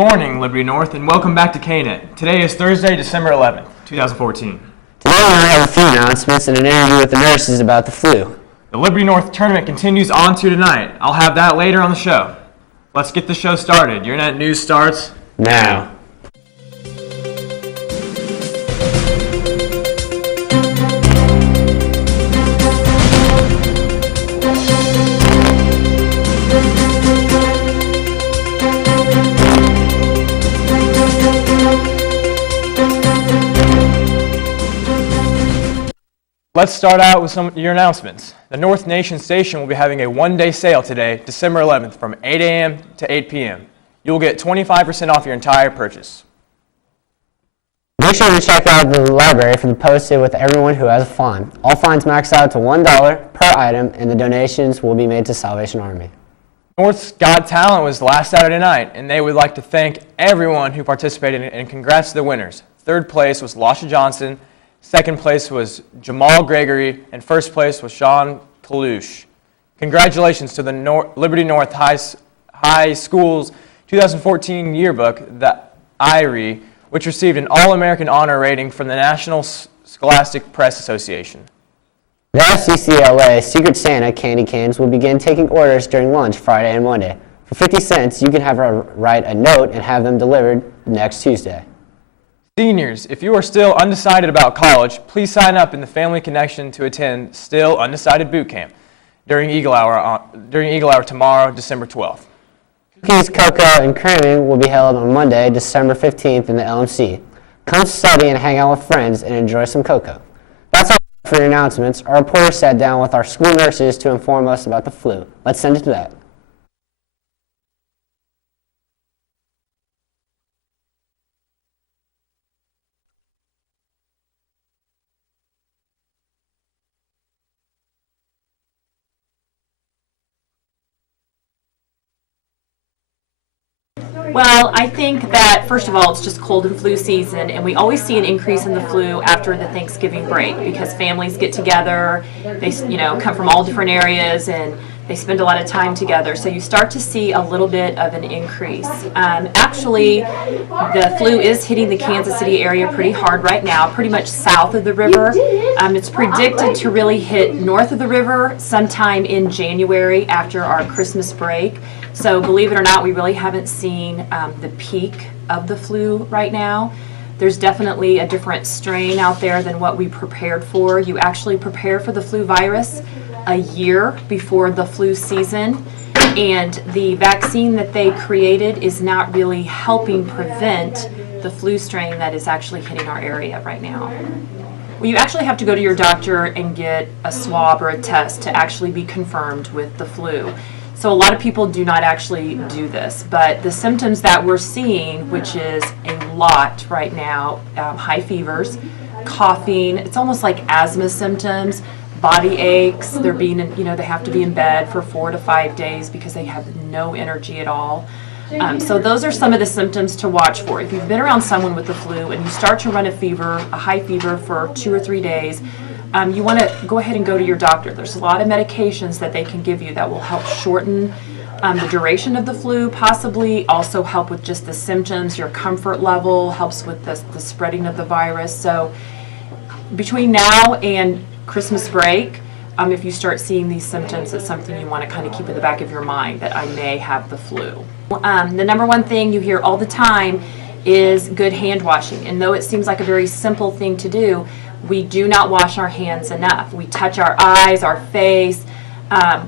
morning, Liberty North, and welcome back to KNET. Today is Thursday, December 11th, 2014. Today we have a few announcements and an interview with the nurses about the flu. The Liberty North tournament continues on to tonight. I'll have that later on the show. Let's get the show started. Your Net News starts now. Let's start out with some of your announcements. The North Nation Station will be having a one-day sale today, December 11th, from 8 a.m. to 8 p.m. You will get 25% off your entire purchase. Make sure to check out the library for the posted with everyone who has a fine. All fines max out to $1 per item, and the donations will be made to Salvation Army. North's Got Talent was last Saturday night, and they would like to thank everyone who participated and congrats to the winners. Third place was Lasha Johnson. Second place was Jamal Gregory, and first place was Sean Kalush. Congratulations to the Liberty North High School's 2014 yearbook, the IRE, which received an All-American honor rating from the National Scholastic Press Association. The FCCLA Secret Santa candy canes will begin taking orders during lunch Friday and Monday. For 50 cents, you can have her write a note and have them delivered next Tuesday. Seniors, if you are still undecided about college, please sign up in the Family Connection to attend Still Undecided Boot Camp during Eagle Hour tomorrow, December 12th. Cookies, cocoa, and creaming will be held on Monday, December 15th in the LMC. Come study and hang out with friends and enjoy some cocoa. That's all for your announcements. Our reporter sat down with our school nurses to inform us about the flu. Let's send it to that. Well, I think that, first of all, it's just cold and flu season, and we always see an increase in the flu after the Thanksgiving break because families get together, they come from all different areas, and they spend a lot of time together. So you start to see a little bit of an increase. Actually, the flu is hitting the Kansas City area pretty hard right now, pretty much south of the river. It's predicted to really hit north of the river sometime in January after our Christmas break. So believe it or not, we really haven't seen the peak of the flu right now. There's definitely a different strain out there than what we prepared for. You actually prepare for the flu virus a year before the flu season, and the vaccine that they created is not really helping prevent the flu strain that is actually hitting our area right now. Well, you actually have to go to your doctor and get a swab or a test to actually be confirmed with the flu. So a lot of people do not actually do this, but the symptoms that we're seeing, which is a lot right now, high fevers, coughing, it's almost like asthma symptoms, body aches, they have to be in bed for 4 to 5 days because they have no energy at all. So those are some of the symptoms to watch for. If you've been around someone with the flu and you start to run a high fever for 2 or 3 days, you want to go ahead and go to your doctor. There's a lot of medications that they can give you that will help shorten the duration of the flu, possibly also help with just the symptoms, your comfort level, helps with the spreading of the virus. So between now and Christmas break, if you start seeing these symptoms, it's something you want to kind of keep in the back of your mind that I may have the flu. The number one thing you hear all the time is good hand washing. And though it seems like a very simple thing to do, we do not wash our hands enough. We touch our eyes, our face.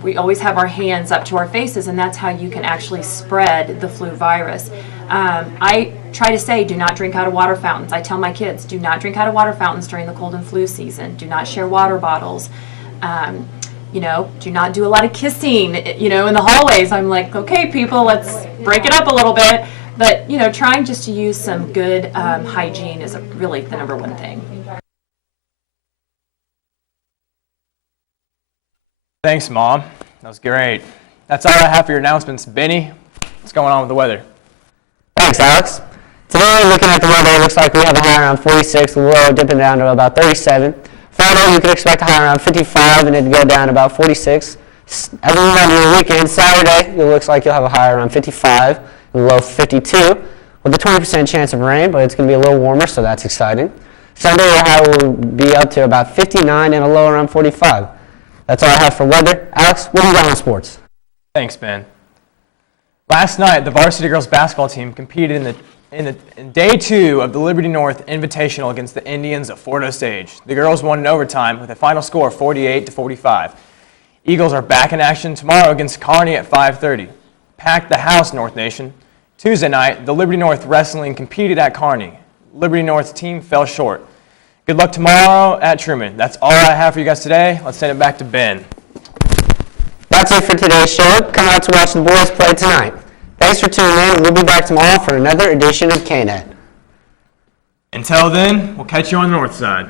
We always have our hands up to our faces, and that's how you can actually spread the flu virus. I try to say, do not drink out of water fountains. I tell my kids, do not drink out of water fountains during the cold and flu season. Do not share water bottles. Do not do a lot of kissing, in the hallways. I'm like, okay, people, let's break it up a little bit. But, trying just to use some good hygiene is really the number one thing. Thanks, Mom. That was great. That's all I have for your announcements. Benny, what's going on with the weather? Thanks, Alex. Today, looking at the weather, it looks like we have a high around 46, the low dipping down to about 37. Friday, you can expect a high around 55, and it'd go down to about 46. As we move on to your weekend, Saturday, it looks like you'll have a high around 55, and low 52. with a 20% chance of rain, but it's going to be a little warmer, so that's exciting. Sunday, your high will be up to about 59 and a low around 45. That's all I have for weather. Alex, what do you got on sports? Thanks, Ben. Last night, the varsity girls basketball team competed in day 2 of the Liberty North Invitational against the Indians of Fort Osage. The girls won in overtime with a final score of 48-45. Eagles are back in action tomorrow against Kearney at 5:30. Pack the house, North Nation. Tuesday night, the Liberty North Wrestling competed at Kearney. Liberty North's team fell short. Good luck tomorrow at Truman. That's all I have for you guys today. Let's send it back to Ben. That's it for today's show. Come out to watch the boys play tonight. Thanks for tuning in. We'll be back tomorrow for another edition of KNET. Until then, we'll catch you on the north side.